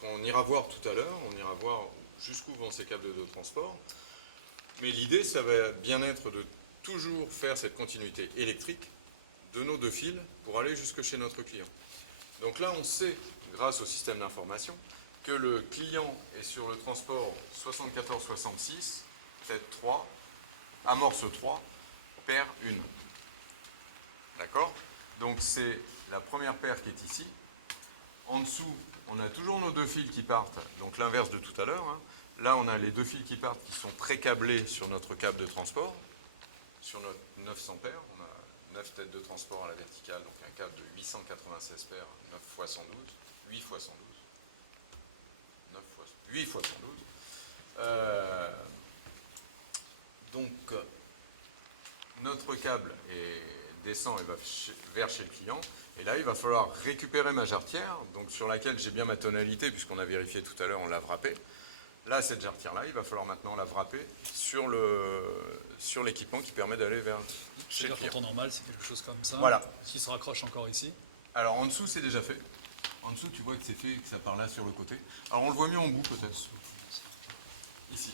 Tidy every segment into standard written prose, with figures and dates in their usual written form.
qu'on ira voir tout à l'heure, on ira voir jusqu'où vont ces câbles de transport. Mais l'idée, ça va bien être de toujours faire cette continuité électrique de nos deux fils pour aller jusque chez notre client. Donc là, on sait, grâce au système d'information, que le client est sur le transport 74-66, tête 3, amorce 3, paire 1. D'accord? Donc c'est la première paire qui est ici. En dessous, on a toujours nos deux fils qui partent, donc l'inverse de tout à l'heure. Hein. Là, on a les deux fils qui partent qui sont pré-câblés sur notre câble de transport, sur notre 900 paires. On a 9 têtes de transport à la verticale, donc un câble de 896 paires, 9 x 112, 8 x 112, 9 x 8 x 112. Donc, notre câble descend et va vers chez le client. Et là, il va falloir récupérer ma jarretière, donc sur laquelle j'ai bien ma tonalité, puisqu'on a vérifié tout à l'heure, on l'a wrappée. Là, cette jarretière-là, il va falloir maintenant la wrapper sur l'équipement qui permet d'aller vers chez le client. En temps normal, c'est quelque chose comme ça, voilà. Qui se raccroche encore ici. Alors, en dessous, c'est déjà fait. En dessous, tu vois que c'est fait, que ça part là sur le côté. Alors, on le voit mieux en bout, peut-être. Ici.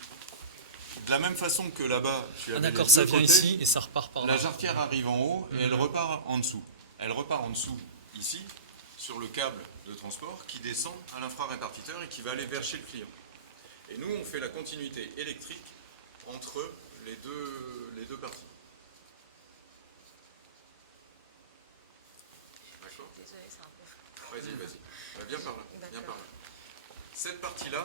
De la même façon que là-bas, tu as d'accord, ça vient ici et ça repart par là. La jarretière arrive en haut et elle repart en dessous. Elle repart en dessous, ici, sur le câble de transport qui descend à l'infrarépartiteur et qui va aller vers chez le client. Et nous, on fait la continuité électrique entre les deux parties. D'accord? Désolée, c'est un peu... Vas-y. Viens par là. Viens par là. Cette partie-là,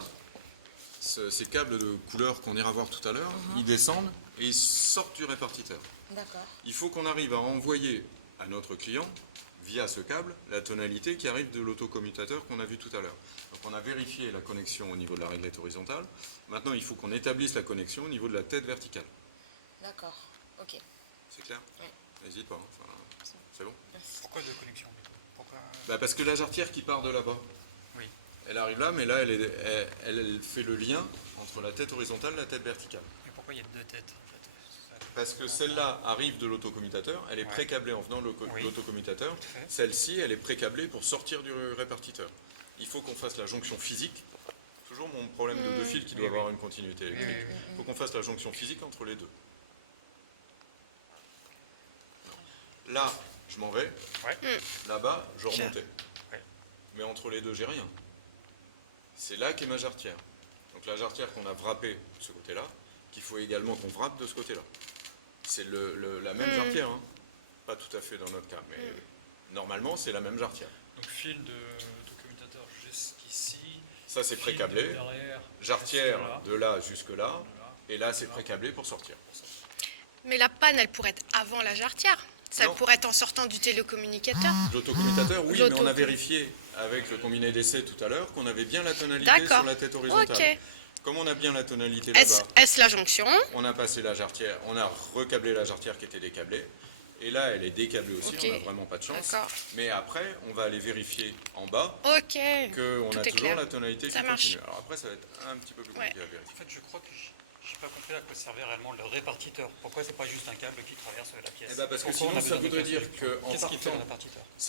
ces câbles de couleur qu'on ira voir tout à l'heure, ils descendent et ils sortent du répartiteur. D'accord. Il faut qu'on arrive à envoyer à notre client, via ce câble, la tonalité qui arrive de l'autocommutateur qu'on a vu tout à l'heure. Donc on a vérifié la connexion au niveau de la réglette horizontale. Maintenant, il faut qu'on établisse la connexion au niveau de la tête verticale. D'accord, ok. C'est clair? Oui. N'hésite pas, hein. C'est bon? Merci. Pourquoi de connexion? Pourquoi... Parce que la jarretière qui part de là-bas, oui. Elle arrive là, mais là, elle fait le lien entre la tête horizontale et la tête verticale. Et pourquoi il y a deux têtes en fait? Parce que celle-là arrive de l'autocommutateur, elle est pré-câblée en venant de l'autocommutateur. Celle-ci, elle est pré-câblée pour sortir du répartiteur. Il faut qu'on fasse la jonction physique. Toujours mon problème de deux fils qui doit avoir une continuité électrique. Il faut qu'on fasse la jonction physique entre les deux. Là, je m'en vais. Là-bas, je remontais. Mais entre les deux, j'ai rien. C'est là qu'est ma jarretière. Donc la jarretière qu'on a wrappée de ce côté-là, qu'il faut également qu'on wrappe de ce côté-là. C'est la même jarretière, hein. Pas tout à fait dans notre cas, mais normalement c'est la même jarretière. Donc fil d'autocommutateur jusqu'ici. Ça c'est pré-câblé. Jarretière de là jusque là. Et là c'est pré-câblé pour sortir. Mais la panne, elle pourrait être avant la jarretière. Ça pourrait être en sortant du télécommunicateur. L'autocommutateur, oui, mais on a vérifié avec le combiné d'essai tout à l'heure qu'on avait bien la tonalité sur la tête horizontale. Ok. Comme on a bien la tonalité là-bas, Est-ce la jonction? On a passé la jarretière, on a recablé la jarretière qui était décablée. Et là, elle est décablée aussi, on n'a vraiment pas de chance. Mais après, on va aller vérifier en bas qu'on a toujours la tonalité qui continue. Alors après, ça va être un petit peu plus compliqué à vérifier. En fait, je crois que je n'ai pas compris à quoi servait réellement le répartiteur. Pourquoi c'est pas juste un câble qui traverse la pièce? Parce que sinon, ça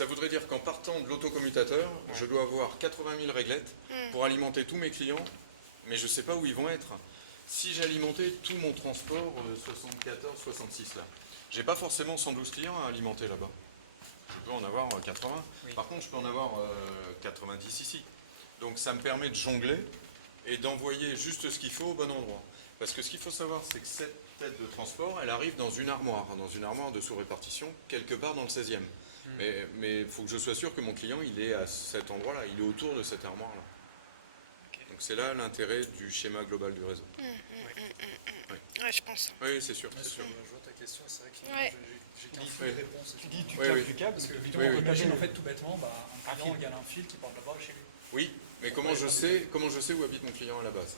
voudrait dire qu'en partant de l'autocommutateur, je dois avoir 80 000 réglettes pour alimenter tous mes clients, mais je ne sais pas où ils vont être. Si j'alimentais tout mon transport 74-66 là, j'ai pas forcément 112 clients à alimenter là-bas. Je peux en avoir 80. Par contre, je peux en avoir 90 ici. Donc ça me permet de jongler et d'envoyer juste ce qu'il faut au bon endroit. Parce que ce qu'il faut savoir, c'est que cette tête de transport, elle arrive dans une armoire de sous-répartition, quelque part dans le 16e. Mais il faut que je sois sûr que mon client, il est à cet endroit-là, il est autour de cette armoire-là. Donc c'est là l'intérêt du schéma global du réseau. Ouais, je pense. Oui, c'est sûr. Je vois ta question, c'est vrai que j'ai qu'un Ouais. fil de réponse. Tu dis du câble, parce que Évidemment, on imagine en fait tout bêtement, un client égale un fil qui part d'abord chez lui. Oui, mais comment je sais où habite mon client à la base?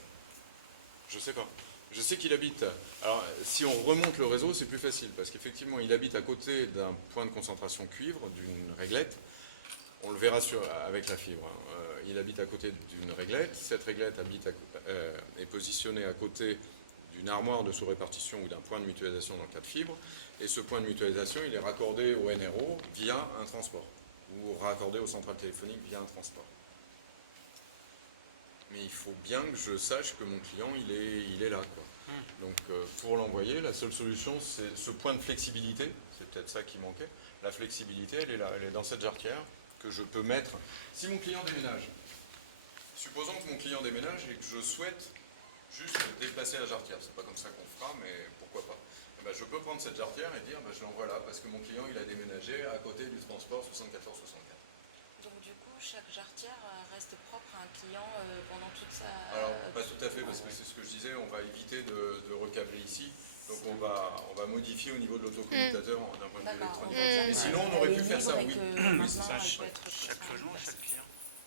Je sais pas. Je sais qu'il habite. Alors, si on remonte le réseau, c'est plus facile, parce qu'effectivement, il habite à côté d'un point de concentration cuivre, d'une réglette. On le verra avec la fibre. Il habite à côté d'une réglette. Cette réglette est positionnée à côté d'une armoire de sous-répartition ou d'un point de mutualisation dans le cas de fibre. Et ce point de mutualisation, il est raccordé au NRO via un transport, ou raccordé aux centrales téléphoniques via un transport. mais il faut bien que je sache que mon client, il est là, quoi. Donc, pour l'envoyer, la seule solution, c'est ce point de flexibilité. C'est peut-être ça qui manquait. La flexibilité, elle est là, elle est dans cette jarretière que je peux mettre. Si mon client déménage, supposons que mon client déménage et que je souhaite juste déplacer la jarretière. C'est pas comme ça qu'on fera, mais pourquoi pas. Eh ben, je peux prendre cette jarretière et dire, je l'envoie là, parce que mon client, il a déménagé à côté du transport 74-64. Donc du coup, chaque jarretière reste propre à un client pendant toute sa... Alors, pas tout à fait, parce que c'est ce que je disais, on va éviter de recabler ici. Donc on va modifier au niveau de l'autocommutateur d'un point de vue D'accord, on électronique. va dire Mais que sinon, on elle aurait est pu faire libre ça, et oui. que Oui, maintenant, c'est ça. elle peut être Chaque transférée. logement, chaque client.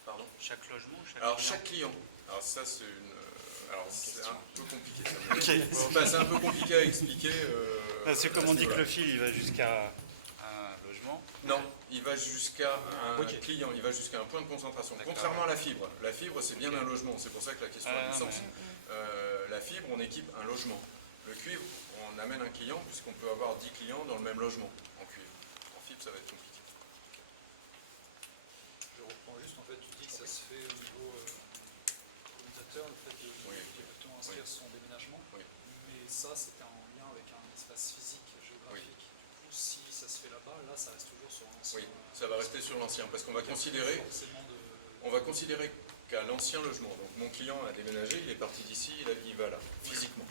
Pardon. Chaque logement, chaque Alors, client. chaque client. Alors, ça, c'est une... Alors, c'est un peu compliqué. Ça. Ok. Enfin, c'est un peu compliqué à expliquer. Parce que comme à on ce dit que niveau-là. le fil, il va jusqu'à un logement. Non, il va jusqu'à un Ok. client, il va jusqu'à un point de concentration. D'accord. Contrairement à la fibre. La fibre, c'est bien un logement. C'est pour ça que la question a du sens. La fibre, on équipe un logement. Le cuivre, on amène un client, puisqu'on peut avoir 10 clients dans le même logement en cuivre. En fibre, ça va être compliqué. Je reprends juste, en fait, tu dis que ça se fait au niveau commutateur, le fait de Oui. directement inscrire son déménagement. Oui. Mais ça, c'était en lien avec un espace physique, géographique. Du coup, si ça se fait là-bas, là, ça reste toujours sur l'ancien. Oui, ça va rester sur l'ancien, parce qu'on va considérer... Forcément de... On va considérer qu'à l'ancien logement, donc mon client a déménagé, il est parti d'ici, il va là, physiquement.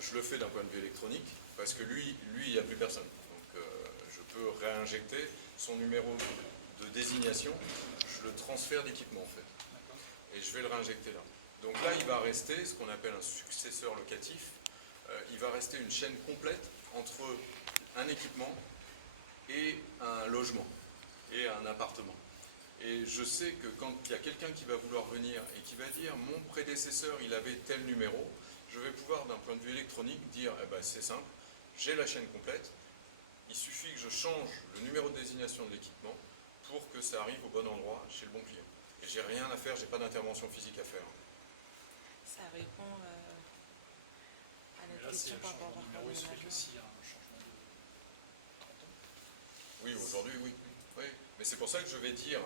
Je le fais d'un point de vue électronique, parce que lui il n'y a plus personne. Donc je peux réinjecter son numéro de désignation, je le transfère d'équipement en fait, D'accord. et je vais le réinjecter là. Donc là, il va rester ce qu'on appelle un successeur locatif, il va rester une chaîne complète entre un équipement et un logement, et un appartement. Et je sais que quand il y a quelqu'un qui va vouloir venir et qui va dire « mon prédécesseur, il avait tel numéro », je vais pouvoir, d'un point de vue électronique, dire eh ben, « c'est simple, j'ai la chaîne complète, il suffit que je change le numéro de désignation de l'équipement pour que ça arrive au bon endroit chez le bon client. Et j'ai rien à faire, j'ai pas d'intervention physique à faire. » Ça répond à Mais la là, si question le par rapport changement au de numéro, il se fait que déménagement. s'il y a un changement de 30 ans. Oui, aujourd'hui, oui. Oui. Mais c'est pour ça que je vais dire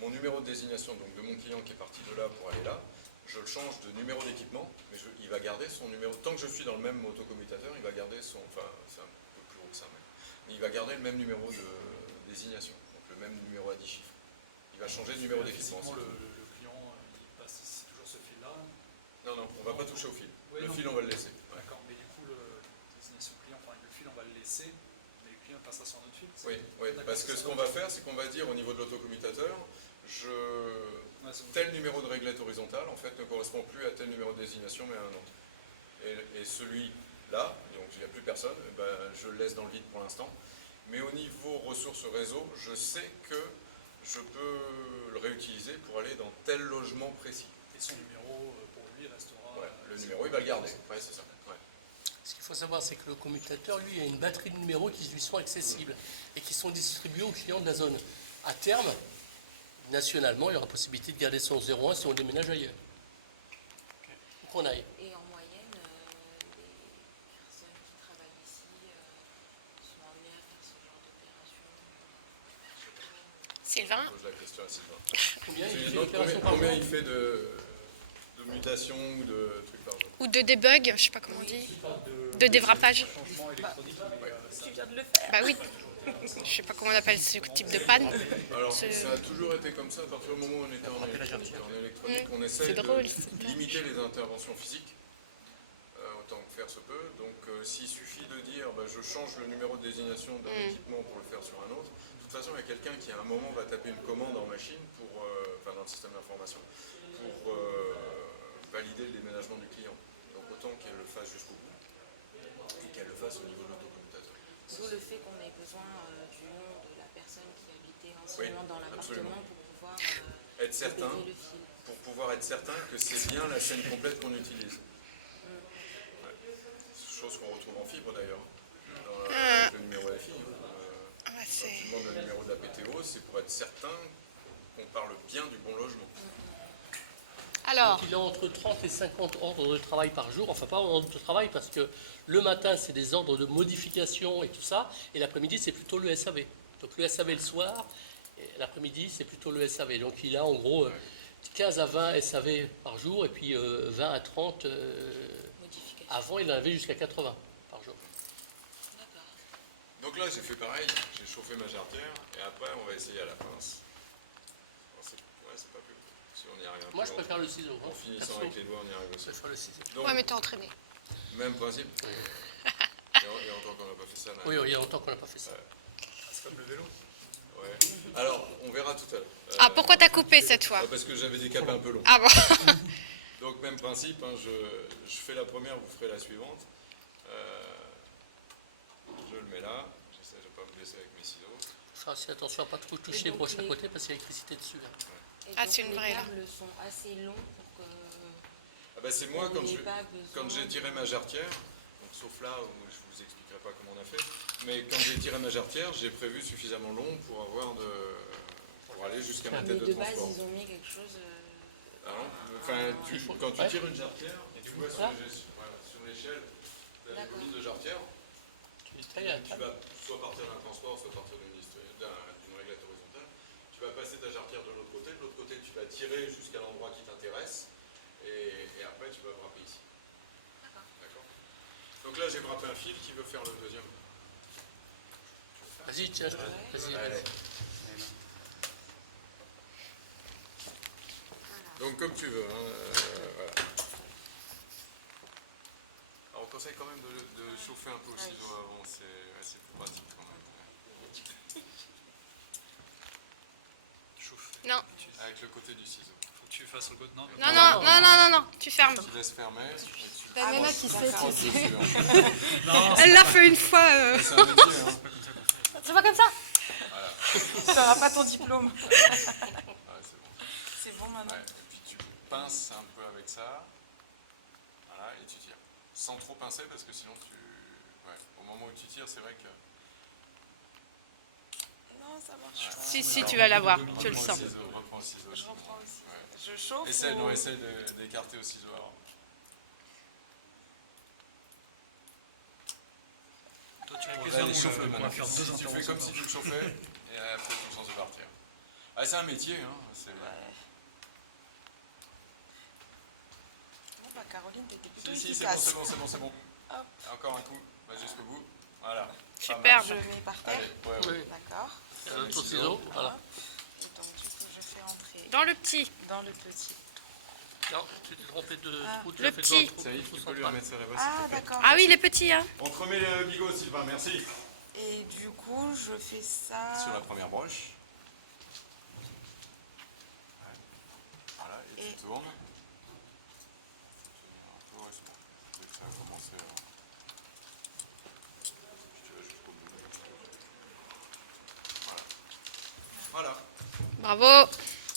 mon numéro de désignation donc de mon client qui est parti de là pour aller là, je le change de numéro d'équipement, mais il va garder son numéro. Tant que je suis dans le même autocommutateur, il va garder son. Enfin, c'est un peu plus haut que ça même. Mais il va garder le même numéro de désignation, donc le même numéro à 10 chiffres. Il va changer de numéro Là, d'équipement. physiquement, c'est le tout. client, il passe ici, toujours ce fil-là. Non, non, on ne va pas toucher au fil. Ouais, Le non. fil, on va le laisser. Ouais. D'accord, mais du coup, le désignation client, enfin, le fil, on va le laisser, mais le client passera sur un autre fil. c'est Oui, tout. oui, D'accord, parce que c'est ce ça. qu'on va faire, c'est qu'on va dire au niveau de l'autocommutateur, Ouais, c'est bon. tel numéro de réglette horizontale, en fait, ne correspond plus à tel numéro de désignation, mais à un autre. Et celui-là, donc il n'y a plus personne, eh ben, je le laisse dans le vide pour l'instant. Mais au niveau ressources réseau, je sais que je peux le réutiliser pour aller dans tel logement précis. Et son numéro, pour lui, restera... Ouais, le numéro, il va le garder. Ouais, c'est ça. Ouais. Ce qu'il faut savoir, c'est que le commutateur, lui, a une batterie de numéros qui lui sont accessibles et qui sont distribués aux clients de la zone. À terme, nationalement, il y aura possibilité de garder son 01 si on déménage ailleurs. Où qu'on aille. Et en moyenne, les personnes qui travaillent ici sont amenées à faire ce genre d'opération. Sylvain, Je pose la question à Sylvain. Combien il Tu fait lui demandes d'opérations par combien jour il fait de mutations ou de trucs par jour. ou de debug, je sais pas comment on dit, de dévrapage. Changement électronique, mais ça... Tu viens de le faire. Bah oui, je sais pas comment on appelle ce type de panne. Alors, C'est- ça a toujours été comme ça, à partir du moment où on était en électronique. En électronique, on essaie c'est drôle, de limiter les interventions physiques, autant que faire se peut. Donc, s'il suffit de dire, je change le numéro de désignation d'un équipement pour le faire sur un autre, de toute façon, il y a quelqu'un qui, à un moment, va taper une commande en machine, dans le système d'information, pour valider le déménagement du client. Donc, autant qu'elle le fasse jusqu'au bout, et qu'elle le fasse au niveau de l'autocommutateur. D'où le fait qu'on ait besoin du nom de la personne qui habitait anciennement dans absolument. l'appartement pour pouvoir Être certain, payer le fil. pour pouvoir être certain que c'est bien la chaîne complète qu'on utilise. Ouais. Chose qu'on retrouve en fibre d'ailleurs, avec le numéro FI. Ah, Quand c'est... tu demandes le numéro de la PTO, c'est pour être certain qu'on parle bien du bon logement. Alors, Donc, il a entre 30 et 50 ordres de travail par jour. Enfin, pas ordre de travail parce que le matin, c'est des ordres de modification et tout ça. Et l'après-midi, c'est plutôt le SAV. Donc le SAV le soir, et l'après-midi, c'est plutôt le SAV. Donc il a en gros 15 à 20 SAV par jour, et puis 20 à 30. Modification. Avant, il en avait jusqu'à 80 par jour. D'accord. Donc là, j'ai fait pareil, j'ai chauffé ma jarretière, et après, on va essayer à la pince. Alors, c'est pas plus. Si on y arrive un peu Moi, je longtemps. préfère le ciseau. En finissant avec les doigts, on y arrive Je aussi. préfère le ciseau. Donc, Ouais, mais t'es entraîné. même principe. Il y a longtemps qu'on n'a pas fait ça. Là. Oui, il y a longtemps qu'on n'a pas fait ça. C'est comme le vélo. Ouais. Alors, on verra tout à l'heure. Ah, pourquoi t'as coupé cette fois? Parce que j'avais des capes un peu longs. Ah bon. Donc, même principe, hein, je fais la première, vous ferez la suivante. Je le mets là. J'essaie de ne pas me blesser avec mes ciseaux. Faire aussi attention à ne pas trop toucher Et les donc, broches à les- côté parce qu'il y a l'électricité dessus. Hein. Et Ah, donc, c'est une vraie, les là. câbles sont assez longs pour que... Ah bah, c'est moi, on quand n'ait je, pas besoin quand j'ai tiré ma jarretière, donc, sauf là où je vous expliquerai pas comment on a fait, mais quand j'ai tiré ma jarretière, j'ai prévu suffisamment long pour aller jusqu'à ma Mais tête de de base, transport. ils ont mis quelque chose... Ah non, enfin, quand tu Ouais. tires une jarretière, tu vois Voilà. sur l'échelle, tu as les D'accord. volumes de jarretière, Tu dis très bien. tu vas soit partir d'un transport, soit partir d'une réglette horizontale, tu vas passer ta jarretière de l'autre côté tu vas tirer jusqu'à l'endroit qui t'intéresse, et après tu vas frapper ici. D'accord. Donc là j'ai frappé un fil qui veut faire le deuxième. Vas-y, tiens, vas-y. Allez. Donc comme tu veux, hein, voilà. Alors on conseille quand même de chauffer un peu au ciseau avant, c'est plus pratique quand même. Chauffe. Non. Avec le côté du ciseau. Faut que tu fasses le côté. Non, Non, non, non, non, non, non. Tu fermes. Tu laisses fermer. Et tu La nana qui se fait. prends dessus, hein. non, Elle l'a fait une fois. C'est un métier, hein. C'est pas comme ça. Tu n'auras pas ton diplôme. Ouais, c'est bon. C'est bon maintenant. Ouais. Et puis tu pinces un peu avec ça. Voilà, et tu tires. Sans trop pincer parce que sinon ouais, au moment où tu tires, c'est vrai que... Non, ça marche pas. Si, si, tu vas l'avoir. Tu le Reprends sens. Reprends le ciseau. Je reprends aussi. Ouais. Je chauffe. Essaye, ou- non, essaye d'écarter au ciseau alors. toi tu Ouais, pourrais allez, chauffe-le on va maintenant. faire deux Tu fais interventions. comme si tu le chauffais et après tu le sens partir. Ah, c'est un métier, hein. Bon, bah, Caroline, t'étais plutôt Si, c'est bon, efficace. c'est bon. Hop. Encore un coup, va jusqu'au bout. Voilà. Superbe. Je mets par terre. Allez, ouais. Oui. D'accord. L'autre ciseau, voilà. Et donc, du coup, je fais entrer Dans le petit. dans le petit. Non, tu t'es trompé de Ah. trou, tu Le l'as fait petit. dans le Ça y est, trou tu peux lui central. remettre sa révolte. Ah, d'accord. Ah oui, il est petit, hein. On te remet le bigot, Sylvain, merci. Et du coup, je fais ça. Sur la première broche. Ouais. Voilà, et Et- tu tournes. Un peu, ouais, c'est bon. Dès que ça va commencer à... Je tire jusqu'au bout. Voilà. Bravo.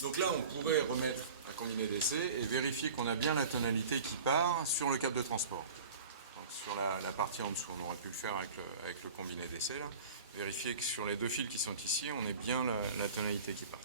Donc là, on pourrait remettre un combiné d'essai et vérifier qu'on a bien la tonalité qui part sur le câble de transport. Donc sur la partie en dessous, on aurait pu le faire avec le combiné d'essai là. Vérifier que sur les deux fils qui sont ici, on ait bien la tonalité qui part.